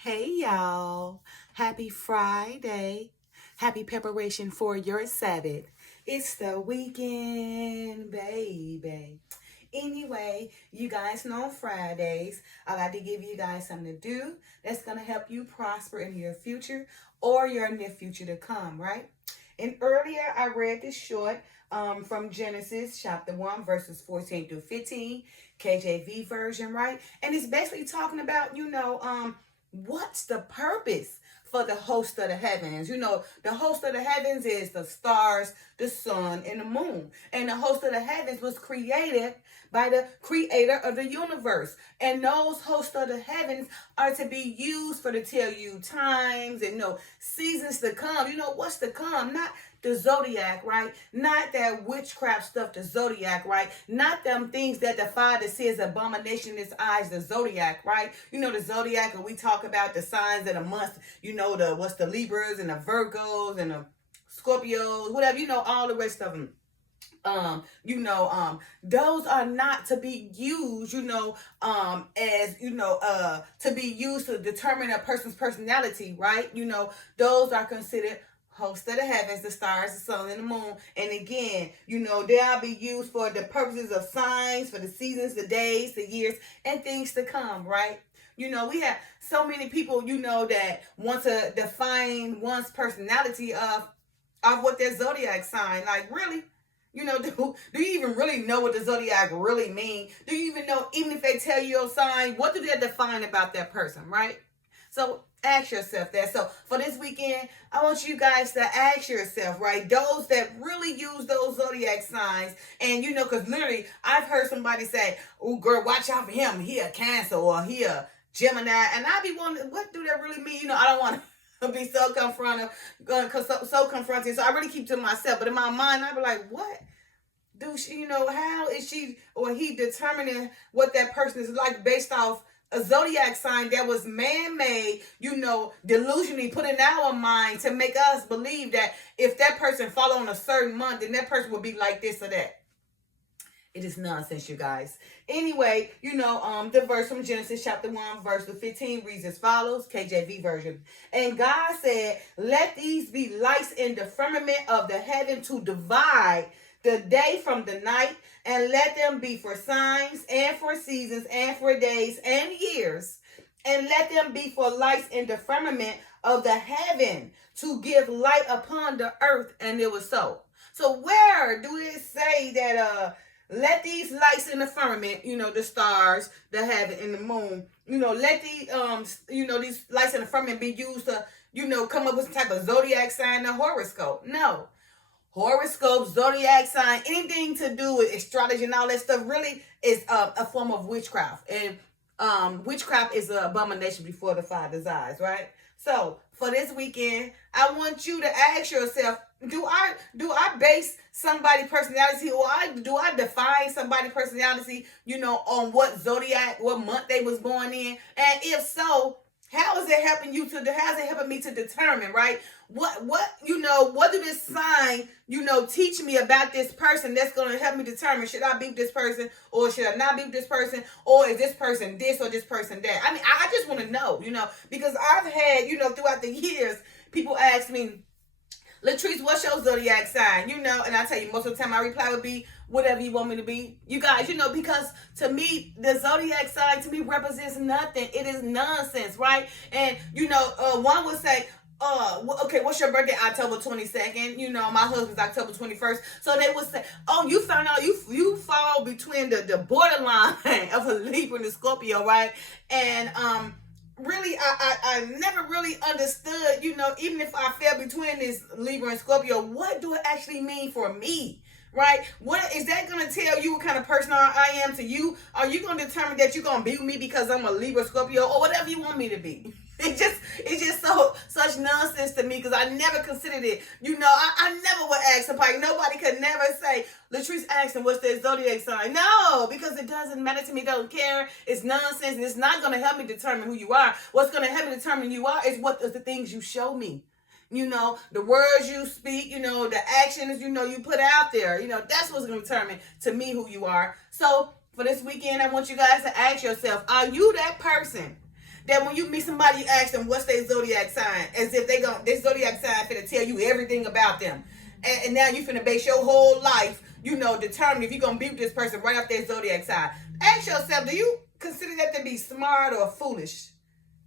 Hey y'all, happy Friday. Happy preparation for your Sabbath. It's the weekend, baby. Anyway, you guys know Fridays, I like to give you guys something to do that's going to help you prosper in your future or your near future to come, right? And earlier I read this short from Genesis chapter 1, verses 14 through 15, KJV version, right? And it's basically talking about, what's the purpose for the host of the heavens? The host of the heavens is the stars, the sun, and the moon. And the host of the heavens was created by the creator of the universe. And those hosts of the heavens are to be used for to tell you times and seasons to come. What's to come? Not the zodiac, right? Not that witchcraft stuff, the zodiac, right? Not them things that the Father says abomination in his eyes, the zodiac, right? The zodiac, and we talk about the signs of the month, the Libras and the Virgos and the Scorpios, whatever, all the rest of them. Those are not to be used, as to be used to determine a person's personality, right? Those are considered host of the heavens, the stars, the sun, and the moon. And again, they'll be used for the purposes of signs, for the seasons, the days, the years, and things to come, right? We have so many people, that want to define one's personality of what their zodiac sign. Like, really? Do you even really know what the zodiac really mean? Do you even know, even if they tell you your sign, what do they define about that person, right? So ask yourself that. So for this weekend, I want you guys to ask yourself, right? Those that really use those zodiac signs, and because literally, I've heard somebody say, "Oh, girl, watch out for him. He a Cancer or he a Gemini," and I be wondering, what do that really mean? I don't want to be so confronting, so confronting. So I really keep to myself. But in my mind, I be like, what? Do she, how is she or he determining what that person is like based off a zodiac sign that was man-made, delusionally put in our mind to make us believe that if that person fall on a certain month, then that person will be like this or that. It is nonsense, you guys. Anyway, the verse from Genesis chapter 1, verse 15 reads as follows, KJV version. And God said, let these be lights in the firmament of the heaven to divide the day from the night, and let them be for signs and for seasons and for days and years, and let them be for lights in the firmament of the heaven to give light upon the earth. And it was so. So where do it say that let these lights in the firmament, the stars, the heaven, and the moon, let these lights in the firmament be used to, come up with some type of zodiac sign or horoscope? No. Horoscope, zodiac sign, anything to do with astrology and all that stuff really is a form of witchcraft. And witchcraft is an abomination before the Father's eyes, right? So for this weekend, I want you to ask yourself, do I base somebody's personality, or do I define somebody's personality, on what zodiac, what month they was born in? And if so, how is it helping you how's it helping me to determine, right? What do this sign, teach me about this person that's going to help me determine, should I be with this person or should I not be with this person? Or is this person this or this person that? I mean, I just want to know, because I've had, throughout the years, people ask me, Latrice, what's your zodiac sign? And I tell you, most of the time my reply would be whatever you want me to be. You guys, because to me, the zodiac sign to me represents nothing. It is nonsense, right? And, one would say, okay, what's your birthday? October 22nd. My husband's October 21st. So they would say, oh, you found out you fall between the borderline of a Libra and a Scorpio, right? And, really, I never really understood, even if I fell between this Libra and Scorpio, what do it actually mean for me? Right? What is that going to tell you what kind of person I am to you? Are you going to determine that you're going to be with me because I'm a Libra, Scorpio, or whatever you want me to be? It's just such nonsense to me because I never considered it. I never would ask somebody. Nobody could never say, Latrice asked them what's their zodiac sign. No, because it doesn't matter to me. Don't care. It's nonsense, and it's not going to help me determine who you are. What's going to help me determine who you are is what is the things you show me. The words you speak, the actions, you put out there. That's what's going to determine to me who you are. So for this weekend, I want you guys to ask yourself, are you that person that when you meet somebody, you ask them what's their zodiac sign, as if this zodiac sign finna tell you everything about them. And now you finna base your whole life, determine if you're gonna be with this person right off their zodiac sign. Ask yourself, do you consider that to be smart or foolish?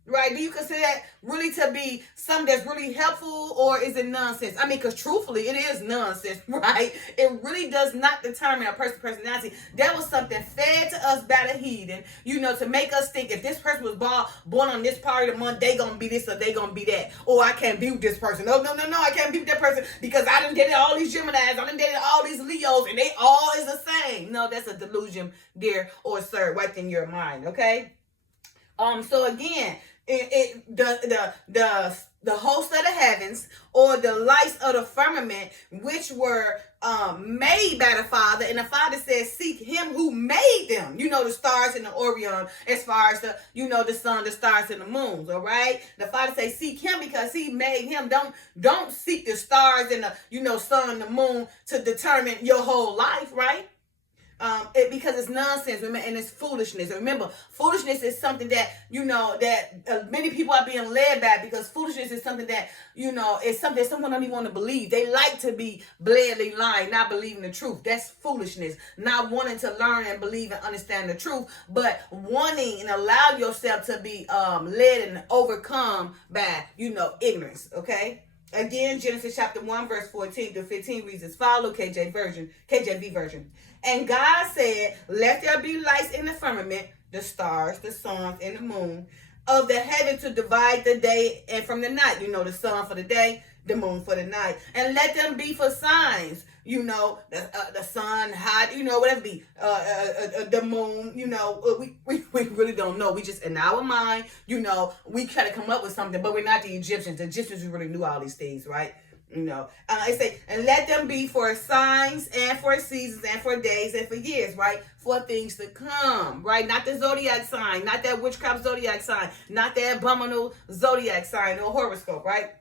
Right? Do you consider that really to be something that's really helpful, or is it nonsense? I mean, because truthfully, it is nonsense, right? It really does not determine a person's personality. That was something fed to us by the heathen, to make us think if this person was born on this part of the month, they gonna be this or they gonna be that. Or I can't be with this person. No, I can't be with that person because I done dated all these Geminis, I done dated all these Leos, and they all is the same. No, that's a delusion, dear or sir, right in your mind, okay? So again, the host of the heavens, or the lights of the firmament, which were made by the Father, and the Father says, seek him who made them. The stars and the Orion, as far as the sun, the stars, and the moons. All right, the Father says, seek him because he made him. Don't seek the stars and the sun and the moon to determine your whole life, right? Because it's nonsense, and it's foolishness. Remember, foolishness is something that many people are being led by, because foolishness is something that is something that someone don't even want to believe. They like to be blatantly lying, not believing the truth. That's foolishness. Not wanting to learn and believe and understand the truth, but wanting and allow yourself to be led and overcome by ignorance. Okay. Again, Genesis chapter 1, verse 14 to 15 reads as follows, KJV version. And God said, let there be lights in the firmament, the stars, the sun, and the moon, of the heaven to divide the day and from the night. The sun for the day, the moon for the night. And let them be for signs. The sun, hot, whatever it be, the moon, we really don't know. We just, in our mind, we try to come up with something, but we're not the Egyptians. The Egyptians really knew all these things, right? It say, and let them be for signs and for seasons and for days and for years, right? For things to come, right? Not the zodiac sign, not that witchcraft zodiac sign, not that abominable zodiac sign or horoscope, right?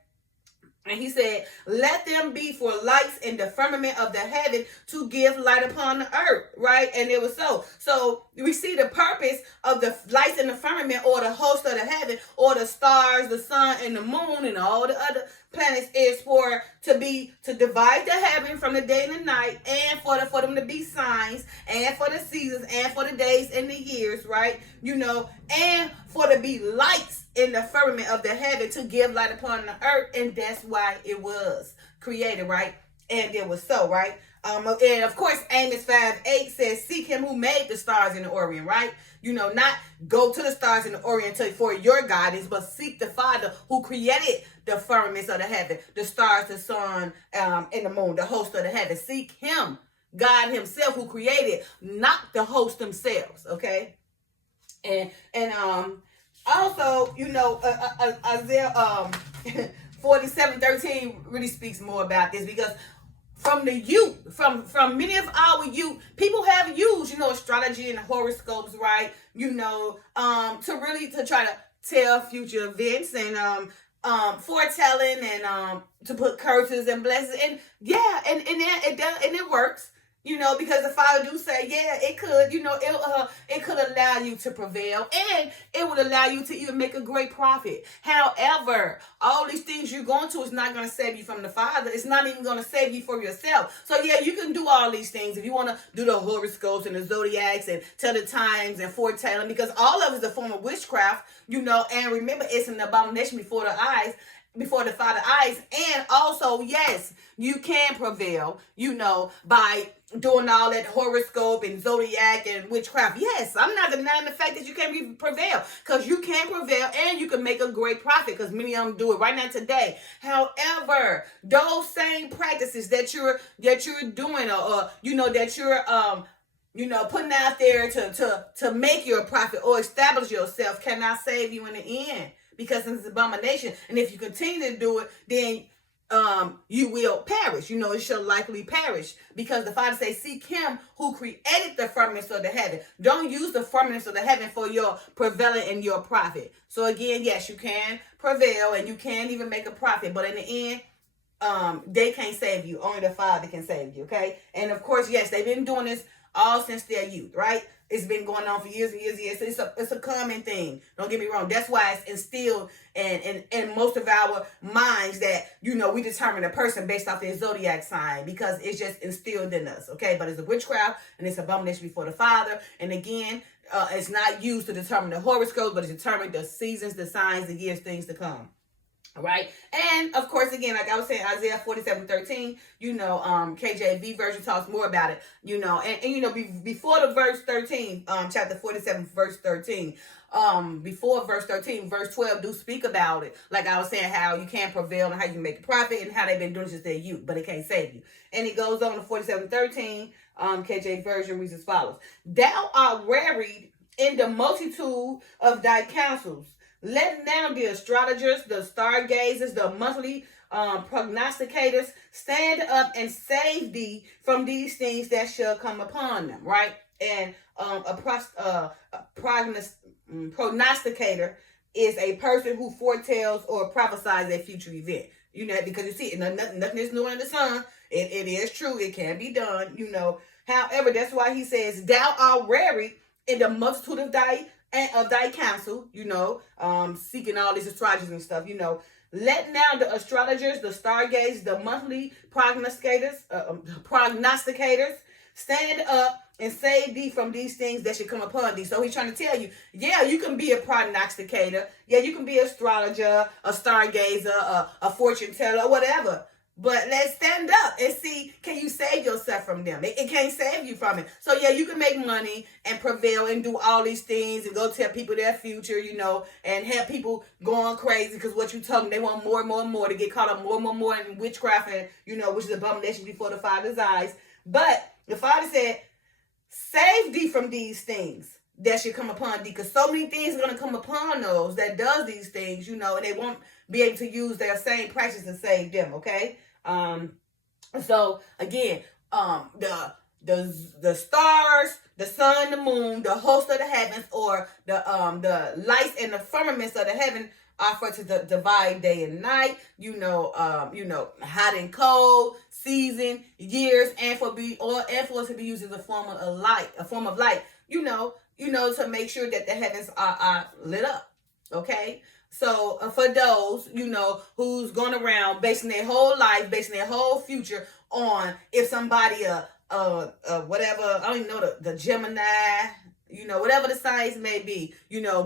And he said, let them be for lights in the firmament of the heaven to give light upon the earth, right? And it was so. So we see the purpose of the lights in the firmament, or the host of the heaven, or the stars, the sun, and the moon, and all the other planets, is to divide the heaven from the day and the night, and for them to be signs, and for the seasons, and for the days and the years, right? And for to be lights in the firmament of the heaven to give light upon the earth. And that's why it was created, right? And it was so, right? And of course, Amos 5:8 says, seek him who made the stars in the Orient, right? Not go to the stars in the Orient for your guidance, but seek the Father who created the firmaments of the heaven, the stars, the sun, and the moon, the host of the heaven. Seek him, God himself, who created, not the host themselves, okay? And also, Isaiah 47:13 really speaks more about this, because from the youth, from many of our youth, people have used, astrology and horoscopes, right? To try to tell future events, and foretelling, and to put curses and blessings, and it works. Because the Father do say, yeah, it could, it could allow you to prevail, and it would allow you to even make a great profit. However, all these things you're going to is not going to save you from the Father. It's not even going to save you from yourself. So yeah, you can do all these things if you want to do the horoscopes and the zodiacs and tell the times and foretelling, because all of it is a form of witchcraft, and remember, it's an abomination before the Father's eyes. And also, yes, you can prevail, by doing all that horoscope and zodiac and witchcraft. Yes, I'm not denying the fact that you can prevail, because you can prevail and you can make a great profit, because many of them do it right now today. However, those same practices that you're doing, or that you're putting out there to make your profit or establish yourself, cannot save you in the end, because it's an abomination. And if you continue to do it, then you will perish. It shall likely perish, because the Father says, seek him who created the firmaments of the heaven. Don't use the firmaments of the heaven for your prevailing and your profit. So again, yes, you can prevail and you can even make a profit, but in the end, they can't save you. Only the Father can save you, okay? And of course, yes, they've been doing this all since their youth, right? It's been going on for years and years and years. It's a common thing. Don't get me wrong. That's why it's instilled in most of our minds that, we determine a person based off their zodiac sign, because it's just instilled in us, okay? But it's a witchcraft, and it's abomination before the Father. And again, it's not used to determine the horoscope, but it's determined the seasons, the signs, the years, things to come. All right. And of course, again, like I was saying, Isaiah 47:13, KJV version talks more about it, before the verse 13, chapter 47, verse 13, before verse 13, verse 12 do speak about it. Like I was saying, how you can't prevail and how you can make a profit and how they've been doing since their youth, but it can't save you. And it goes on to 47:13, KJ version reads as follows. Thou art wearied in the multitude of thy counsels. Let now the astrologers, the stargazers, the monthly prognosticators stand up and save thee from these things that shall come upon them, right? And a prognosticator is a person who foretells or prophesies a future event. Because you see, nothing is new under the sun. It is true. It can be done, However, that's why he says, thou art weary in the multitude of thy counsel, seeking all these astrologers and stuff, Let now the astrologers, the stargazers, the monthly prognosticators stand up and save thee from these things that should come upon thee. So he's trying to tell you, yeah, you can be a prognosticator. Yeah, you can be an astrologer, a stargazer, a fortune teller, whatever. But let's stand up and see, can you save yourself from them? It can't save you from it. So yeah, you can make money and prevail and do all these things and go tell people their future, and have people going crazy because what you told them, they want more and more and more to get caught up more and more in witchcraft and, which is abomination before the Father's eyes. But the Father said, save thee from these things that should come upon thee, because so many things are going to come upon those that does these things, and they won't be able to use their same practice to save them, okay? So again, the stars, the sun, the moon, the host of the heavens, or the lights and the firmaments of the heaven are for to divide day and night, hot and cold, season, years, and for it to be used as a form of light, to make sure that the heavens are lit up. Okay. So for those, who's going around basing their whole life, basing their whole future on if somebody, whatever, I don't even know, the Gemini, whatever the signs may be,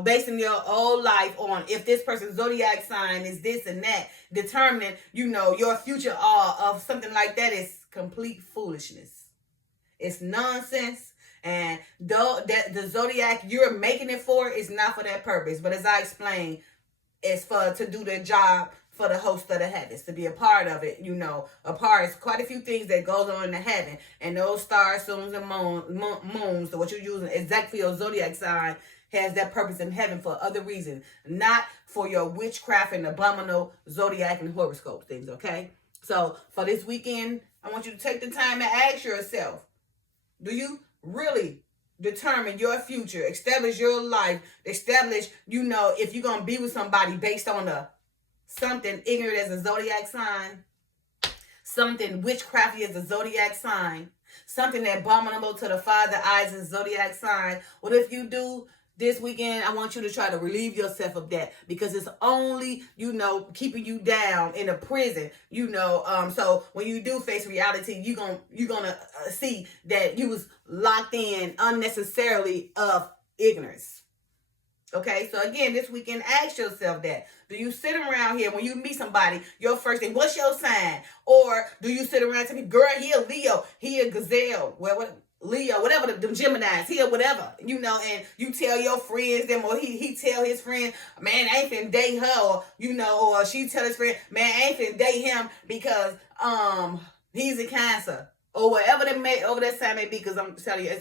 basing your whole life on if this person's zodiac sign is this and that, determining, your future of something like that is complete foolishness. It's nonsense. And the zodiac you're making it for is not for that purpose. But as I explained, it's to do their job for the host of the heavens, to be a part of it, it's quite a few things that goes on in the heaven. And those stars, suns, and moons, so what you're using exactly for your zodiac sign, has that purpose in heaven for other reasons, not for your witchcraft and abominable zodiac and horoscope things, okay? So for this weekend, I want you to take the time and ask yourself, do you really determine your future, establish your life, establish, if you're going to be with somebody based on something ignorant as a zodiac sign, something witchcrafty as a zodiac sign, something abominable to the Father eyes as a zodiac sign? What if you do this weekend? I want you to try to relieve yourself of that, because it's only, keeping you down in a prison, so when you do face reality, you're gonna see that you was locked in unnecessarily of ignorance. Okay, so again, this weekend, ask yourself that. Do you sit around here when you meet somebody, your first thing, what's your sign? Or do you sit around and tell me, girl, he a Leo, he a Gazelle, Leo, whatever, them Geminis, he or whatever, and you tell your friends them, or he tell his friend, man, I ain't finna date her, or, or she tell his friend, man, I ain't finna date him because, he's a Cancer, or whatever that sign may be, because I'm telling you,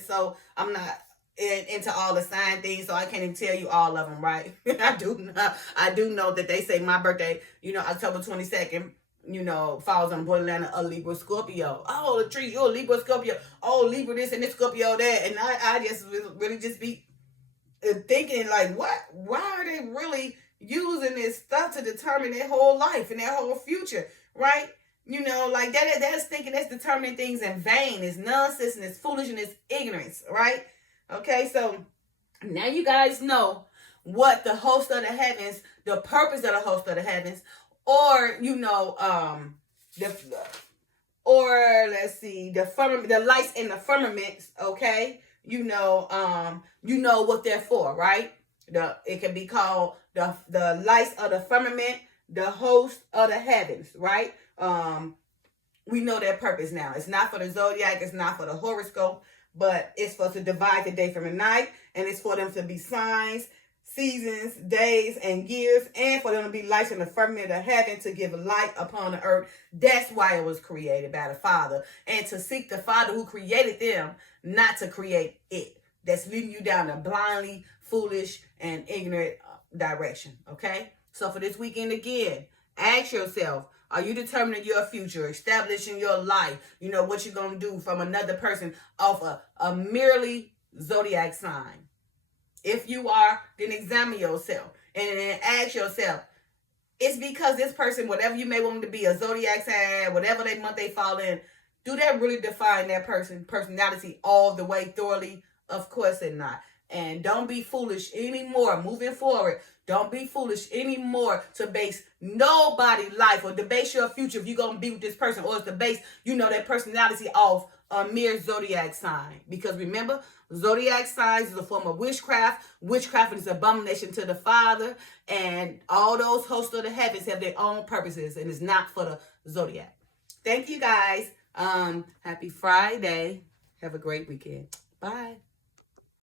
I'm not into all the sign things, so I can't even tell you all of them, right? I do know that they say my birthday, October 22nd, falls on borderline a Libra Scorpio. Oh, the tree, you're a Libra Scorpio. Oh, Libra this and this Scorpio that. And I just really just be thinking like, what? Why are they really using this stuff to determine their whole life and their whole future, right? Like that's thinking that's determining things in vain. It's nonsense and it's foolish and it's ignorance, right? Okay, so now you guys know what the host of the heavens, the purpose of the host of the heavens, or the or let's see, the firmament, the lights in the firmaments. Okay, you know what they're for, right? It can be called the lights of the firmament, the host of the heavens, right? We know their purpose now. It's not for the zodiac, it's not for the horoscope, but it's for to divide the day from the night, and it's for them to be signs, seasons, days, and years, and for them to be lights in the firmament of heaven to give light upon the earth. That's why it was created by the Father, and to seek the Father who created them, not to create it. That's leading you down a blindly foolish and ignorant direction. Okay, so for this weekend again, ask yourself, are you determining your future, establishing your life? You know what you're going to do from another person off a merely zodiac sign. If you are, then examine yourself and then ask yourself, it's because this person, whatever you may want them to be, a zodiac sign, whatever they month they fall in, do that really define that personality all the way thoroughly? Of course it not. And don't be foolish anymore. Moving forward, don't be foolish anymore to base nobody's life or to base your future if you're going to be with this person, or to base, that personality off a mere zodiac sign. Because remember, zodiac signs is a form of witchcraft. Witchcraft is abomination to the Father. And all those hosts of the heavens have their own purposes, and it's not for the zodiac. Thank you guys. Happy Friday. Have a great weekend. Bye.